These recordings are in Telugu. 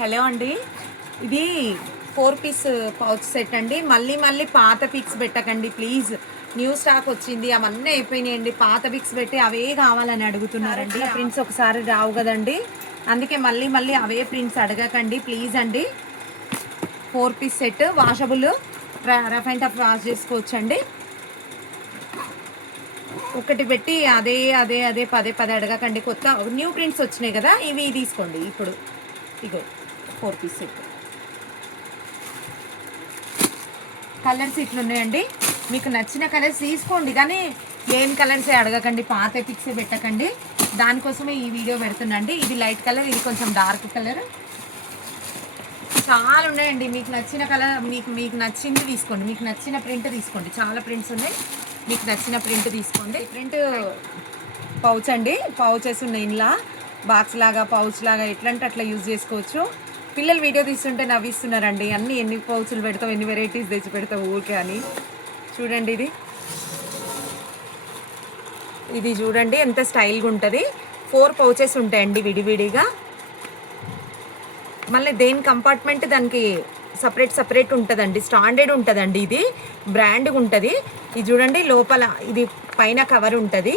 హలో అండి, ఇది 4 పీస్ పౌచ్ సెట్ అండి. మళ్ళీ పాత పిక్స్ పెట్టకండి ప్లీజ్. న్యూ స్టాక్ వచ్చింది, అవన్నీ అయిపోయినాయండి. పాత పిక్స్ పెట్టి అవే కావాలని అడుగుతున్నారండి. ఆ ప్రింట్స్ ఒకసారి రావు కదండి, అందుకే మళ్ళీ అవే ప్రింట్స్ అడగకండి ప్లీజ్ అండి. 4 piece set washable, rough and tough wash చేసుకోవచ్చండి. ఒకటి పెట్టి అదే పదే అడగకండి. కొత్త న్యూ ప్రింట్స్ వచ్చినాయి కదా, ఇవి తీసుకోండి. ఇప్పుడు ఇగో 4 పీస్ సెట్ కలర్స్ ఇట్లున్నాయండి. మీకు నచ్చిన కలర్స్ తీసుకోండి, కానీ లేని కలర్సే అడగకండి, పాత పిక్సే పెట్టకండి. దానికోసమే ఈ వీడియో పెడుతున్నాండి. ఇది లైట్ కలర్, ఇది కొంచెం డార్క్ కలర్. చాలా ఉన్నాయండి. మీకు నచ్చిన కలర్, మీకు నచ్చింది తీసుకోండి. మీకు నచ్చిన ప్రింట్ తీసుకోండి. చాలా ప్రింట్స్ ఉన్నాయి, మీకు నచ్చిన ప్రింట్ తీసుకోండి. ప్రింట్ పౌచ్ అండి, పౌచెస్ ఉన్నాయి. ఇలా బాక్స్ లాగా, పౌచ్ లాగా ఎట్లంటే అట్లా యూజ్ చేసుకోవచ్చు. పిల్లలు వీడియో తీస్తుంటే నవ్విస్తున్నారండి. ఎన్ని పౌచులు పెడతావు, ఎన్ని వెరైటీస్ తెచ్చి పెడతావు ఊరికే అని. చూడండి, ఇది చూడండి ఎంత స్టైల్గా ఉంటుంది. 4 పౌచెస్ ఉంటాయండి విడివిడిగా. మళ్ళీ దేని కంపార్ట్మెంట్ దానికి సపరేట్ ఉంటుందండి. స్టాండర్డ్ ఉంటుందండి. ఇది బ్రాండ్గా ఉంటుంది. ఇది చూడండి, లోపల ఇది పైన కవర్ ఉంటుంది,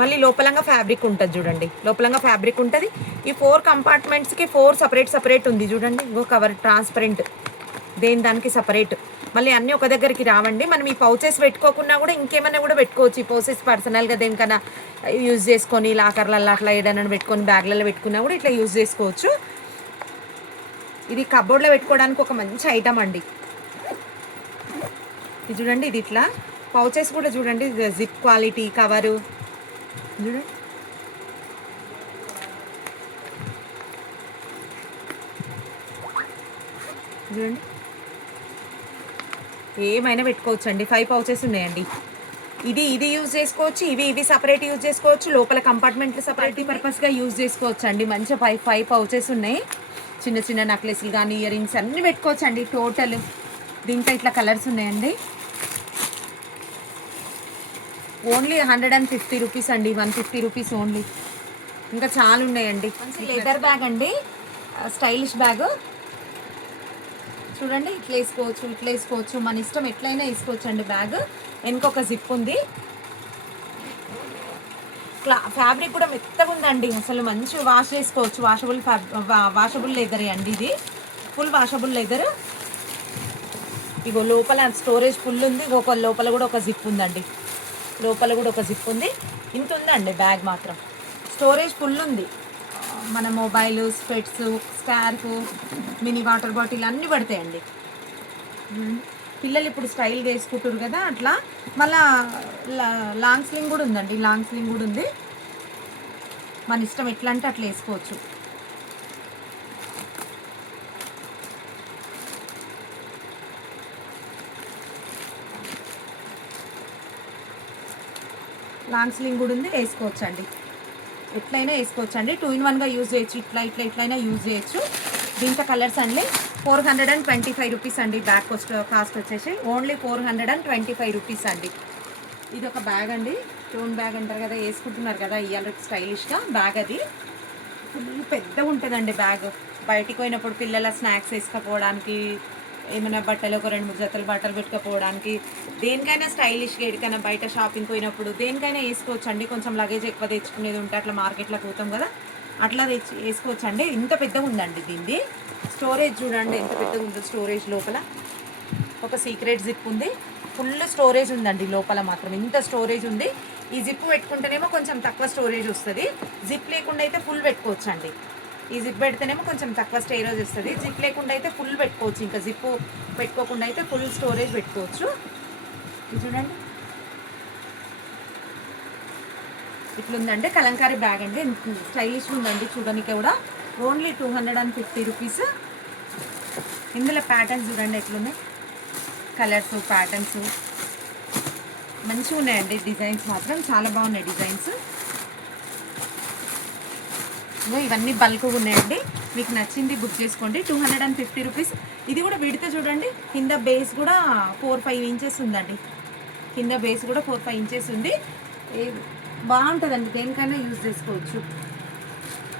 మళ్ళీ లోపలంగా ఫ్యాబ్రిక్ ఉంటుంది. చూడండి, లోపలంగా ఫ్యాబ్రిక్ ఉంటుంది. ఈ 4 కంపార్ట్మెంట్స్కి 4 సపరేట్ ఉంది. చూడండి, ఇంకో కవర్ ట్రాన్స్పరెంట్, దానికి సపరేట్. మళ్ళీ అన్నీ ఒక దగ్గరికి రావండి. మనం ఈ పౌచెస్ పెట్టుకోకుండా కూడా ఇంకేమైనా కూడా పెట్టుకోవచ్చు. ఈ పౌచెస్ పర్సనల్గా దేనికన్నా యూజ్ చేసుకొని, లాకర్లలో అట్లా ఏదైనా పెట్టుకొని, బ్యాగ్లలో పెట్టుకున్నా కూడా ఇట్లా యూజ్ చేసుకోవచ్చు. ఇది కబోర్డ్లో పెట్టుకోవడానికి ఒక మంచి ఐటమ్ అండి. ఇది చూడండి, ఇది ఇట్లా పౌచెస్ కూడా చూడండి, జిప్ క్వాలిటీ కవరు చూడండి. చూడండి, ఏమైనా పెట్టుకోవచ్చు అండి. 5 పౌచెస్ ఉన్నాయండి. ఇది యూజ్ చేసుకోవచ్చు, ఇవి సపరేట్ యూజ్ చేసుకోవచ్చు. లోపల కంపార్ట్మెంట్లు సపరేట్ పర్పస్గా యూజ్ చేసుకోవచ్చు అండి. మంచిగా 5 పౌచెస్ ఉన్నాయి. చిన్న నెక్లెస్లు కానీ, ఇయర్ రింగ్స్ అన్నీ పెట్టుకోవచ్చు అండి. టోటల్ దీంట్లో ఇట్లా కలర్స్ ఉన్నాయండి. ఓన్లీ 150 రూపీస్ అండి, 150 రూపీస్ ఓన్లీ. ఇంకా చాలా ఉన్నాయండి. లెదర్ బ్యాగ్ అండి, స్టైలిష్ బ్యాగ్. చూడండి, ఇట్లా వేసుకోవచ్చు, మన ఇష్టం ఎట్లయినా వేసుకోవచ్చు అండి. బ్యాగ్ వెనకొక జిప్ ఉంది. ఫ్యాబ్రిక్ కూడా మెత్తగా ఉందండి. అసలు మంచి వాష్ చేసుకోవచ్చు. వాషబుల్ లెదరే అండి. ఇది ఫుల్ వాషబుల్ లెదర్. ఇగో లోపల స్టోరేజ్ ఫుల్ ఉంది. లోపల కూడా ఒక జిప్ ఉందండి. లోపల కూడా ఒక జిప్ ఉంది. ఇంత ఉందండి బ్యాగ్ మాత్రం. స్టోరేజ్ ఫుల్ ఉంది. మన మొబైల్, స్పెట్స్, స్కార్ఫ్, మినీ వాటర్ బాటిల్ అన్నీ పడతాయండి. పిల్లలు ఇప్పుడు స్టైల్ వేసుకుంటారు కదా, అట్లా. మళ్ళా లాంగ్ స్లింగ్ కూడా ఉందండి. లాంగ్ స్లింగ్ కూడా ఉంది. మన ఇష్టం ఎట్లా అంటే అట్లా వేసుకోవచ్చు. లాంగ్ స్లింగ్ కూడా ఉంది, వేసుకోవచ్చు అండి. ఎట్లయినా వేసుకోవచ్చు అండి. 2 in 1గా యూజ్ చేయొచ్చు. ఇట్లయినా యూజ్ చేయొచ్చు. దీంట్లో కలర్స్ అండి. 425 రూపీస్ అండి. బ్యాగ్ కాస్ట్ వచ్చేసి ఓన్లీ 425 రూపీస్ అండి. ఇది ఒక బ్యాగ్ అండి, టోన్ బ్యాగ్ అంటారు కదా, వేసుకుంటున్నారు కదా ఇవాళ స్టైలిష్గా. బ్యాగ్ అది ఫుల్ పెద్దగా ఉంటుందండి. బ్యాగ్ బయటికి పోయినప్పుడు పిల్లల స్నాక్స్ వేసుకపోవడానికి, ఏమైనా బట్టలు ఒక 2-3 జతలు బట్టలు పెట్టుకపోవడానికి, దేనికైనా స్టైలిష్గా, ఎక్కడికైనా బయట షాపింగ్ పోయినప్పుడు దేనికైనా వేసుకోవచ్చు అండి. కొంచెం లగేజ్ ఎక్కువ తెచ్చుకునేది ఉంటే అట్లా మార్కెట్లో పోతాం కదా, అట్లా వేసుకోవచ్చు అండి. ఇంత పెద్దగా ఉందండి దీన్ని. స్టోరేజ్ చూడండి ఎంత పెద్దగా ఉందో. స్టోరేజ్ లోపల ఒక సీక్రెట్ జిప్ ఉంది. ఫుల్ స్టోరేజ్ ఉందండి లోపల మాత్రం. ఇంత స్టోరేజ్ ఉంది. ఈ జిప్ పెట్టుకుంటేనేమో కొంచెం తక్కువ స్టోరేజ్ వస్తుంది. జిప్ లేకుండా అయితే ఫుల్ పెట్టుకోవచ్చు అండి. ఈ జిప్ పెడితేనేమో కొంచెం తక్కువ స్టోరేజ్ వస్తుంది. జిప్ లేకుండా అయితే ఫుల్ పెట్టుకోవచ్చు. ఇంకా జిప్ పెట్టుకోకుండా అయితే ఫుల్ స్టోరేజ్ పెట్టుకోవచ్చు. ఇది చూడండి, ఇట్లుందండి. కలంకారీ బ్యాగ్ అండి, స్టైలిష్గా ఉందండి చూడడానికి కూడా. Only 250 rupees. ఇందులో ప్యాటర్న్స్ చూడండి ఎట్లున్నాయి, కలర్స్, ప్యాటర్న్స్ మంచిగా ఉన్నాయండి. డిజైన్స్ మాత్రం చాలా బాగున్నాయి డిజైన్స్. ఇవన్నీ బల్క్గా ఉన్నాయండి. మీకు నచ్చింది బుక్ చేసుకోండి. 250 రూపీస్. ఇది కూడా విడితే చూడండి, కింద బేస్ కూడా 4-5 ఇంచెస్ ఉందండి. కింద బేస్ కూడా 4-5 ఇంచెస్ ఉంది. బాగుంటుందండి, దేనికైనా యూజ్ చేసుకోవచ్చు.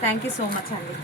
థ్యాంక్ యూ సో మచ్ అండి.